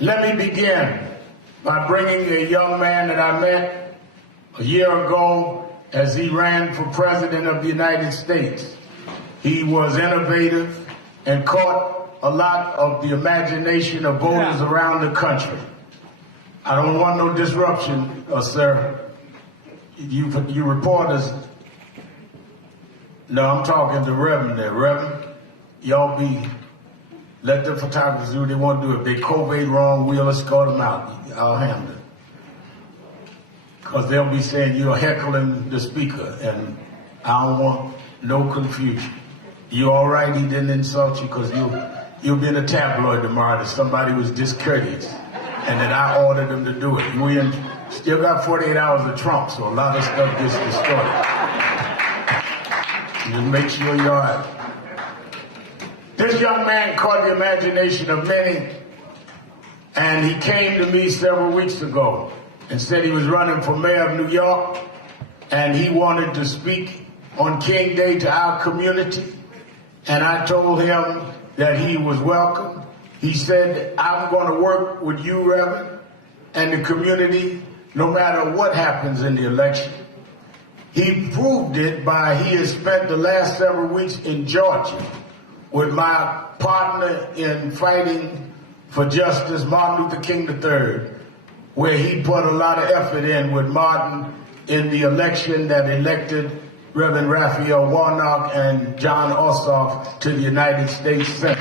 Let me begin by bringing a young man that I met a year ago as he ran for President of the United States. He was innovative and caught a lot of the imagination of voters around the country. I don't want no disruption, sir. You reporters, no, I'm talking to Reverend there. Reverend, y'all let the photographers do what they want to do. If they covey wrong, we'll escort them out. I'll handle it. Because they'll be saying you're heckling the speaker, and I don't want no confusion. You all right? He didn't insult you, because you'll be in a tabloid tomorrow that somebody was discourteous, and that I ordered them to do it. We still got 48 hours of Trump, so a lot of stuff gets distorted. Just make sure you're all right. This young man caught the imagination of many, and he came to me several weeks ago and said he was running for mayor of New York, and he wanted to speak on King Day to our community. And I told him that he was welcome. He said, I'm going to work with you, Reverend, and the community, no matter what happens in the election. He proved it by he has spent the last several weeks in Georgia with my partner in fighting for justice, Martin Luther King III, where he put a lot of effort in with Martin in the election that elected Reverend Raphael Warnock and John Ossoff to the United States Senate.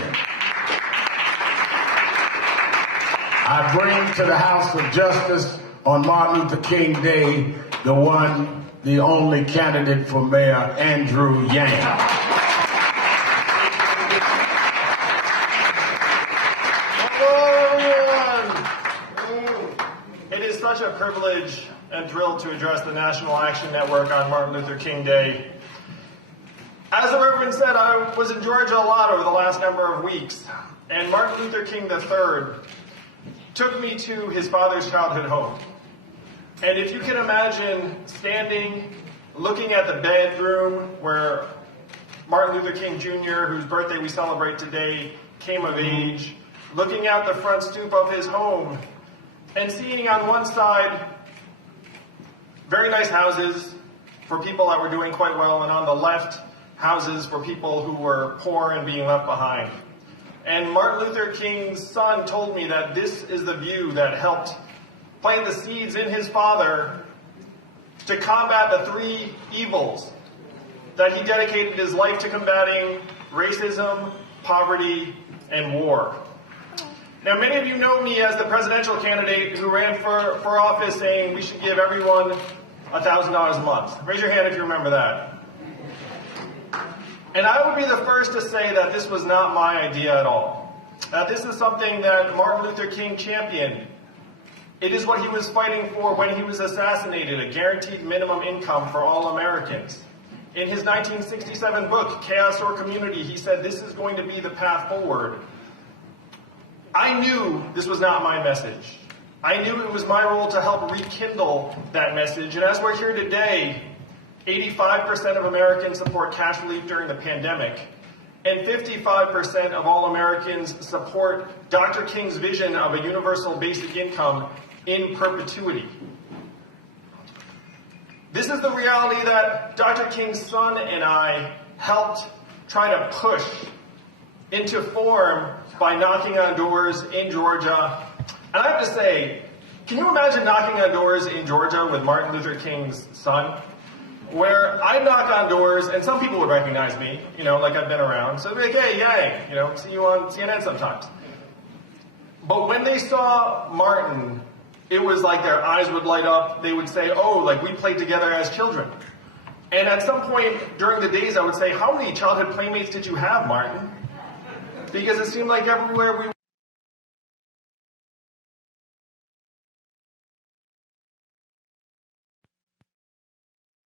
I bring to the House of Justice on Martin Luther King Day the only candidate for Mayor, Andrew Yang. Such a privilege and thrill to address the National Action Network on Martin Luther King Day. As the Reverend said, I was in Georgia a lot over the last number of weeks, and Martin Luther King III took me to his father's childhood home. And if you can imagine standing, looking at the bedroom where Martin Luther King Jr., whose birthday we celebrate today, came of age, looking out the front stoop of his home, and seeing on one side very nice houses for people that were doing quite well, and on the left, houses for people who were poor and being left behind. And Martin Luther King's son told me that this is the view that helped plant the seeds in his father to combat the three evils that he dedicated his life to combating: racism, poverty, and war. Now, many of you know me as the presidential candidate who ran for office saying we should give everyone $1,000 a month. Raise your hand if you remember that. And I would be the first to say that this was not my idea at all. That this is something that Martin Luther King championed. It is what he was fighting for when he was assassinated, a guaranteed minimum income for all Americans. In his 1967 book, Chaos or Community, he said this is going to be the path forward. I knew this was not my message. I knew it was my role to help rekindle that message. And as we're here today, 85% of Americans support cash relief during the pandemic, and 55% of all Americans support Dr. King's vision of a universal basic income in perpetuity. This is the reality that Dr. King's son and I helped try to push into form by knocking on doors in Georgia. And I have to say, can you imagine knocking on doors in Georgia with Martin Luther King's son? Where I knock on doors, and some people would recognize me, like I've been around. So they'd be like, hey, Yang, see you on CNN sometimes. But when they saw Martin, it was like their eyes would light up. They would say, oh, like we played together as children. And at some point during the days, I would say, how many childhood playmates did you have, Martin? Because it seemed like everywhere we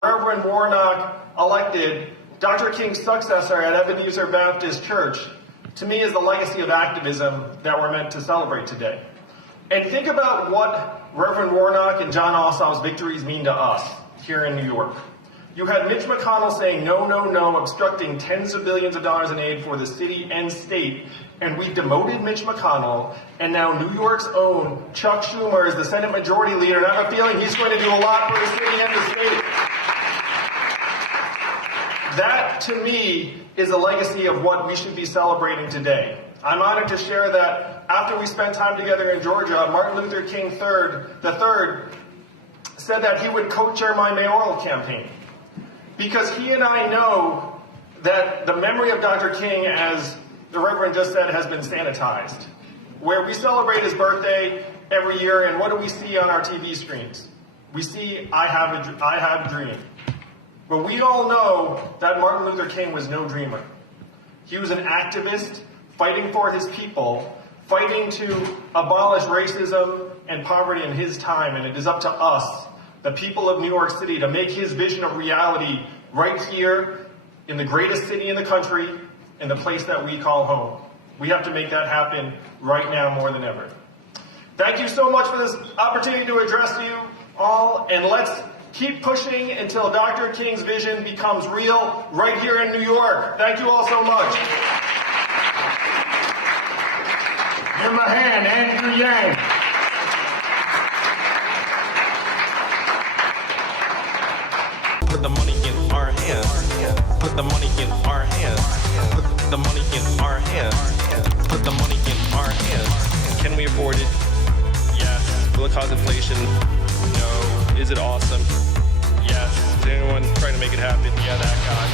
Reverend Warnock elected Dr. King's successor at Ebenezer Baptist Church, to me, is the legacy of activism that we're meant to celebrate today. And think about what Reverend Warnock and John Ossoff's victories mean to us here in New York. You had Mitch McConnell saying no, no, no, obstructing tens of billions of dollars in aid for the city and state, and we demoted Mitch McConnell, and now New York's own Chuck Schumer is the Senate Majority Leader, and I have a feeling he's going to do a lot for the city and the state. That, to me, is a legacy of what we should be celebrating today. I'm honored to share that after we spent time together in Georgia, Martin Luther King III said that he would co-chair my mayoral campaign. Because he and I know that the memory of Dr. King, as the Reverend just said, has been sanitized. Where we celebrate his birthday every year, and what do we see on our TV screens? We see, I have a dream. But we all know that Martin Luther King was no dreamer. He was an activist fighting for his people, fighting to abolish racism and poverty in his time, and it is up to us, the people of New York City, to make his vision a reality right here in the greatest city in the country, in the place that we call home. We have to make that happen right now more than ever. Thank you so much for this opportunity to address you all, and let's keep pushing until Dr. King's vision becomes real right here in New York. Thank you all so much. Give him a hand, Andrew Yang. Put the money in our hands. Put the money in our hands. Put the money in our hands. Put the money in our hands. Can we afford it? Yes. Will it cause inflation? No. Is it awesome? Yes. Is anyone trying to make it happen? Yeah, that guy.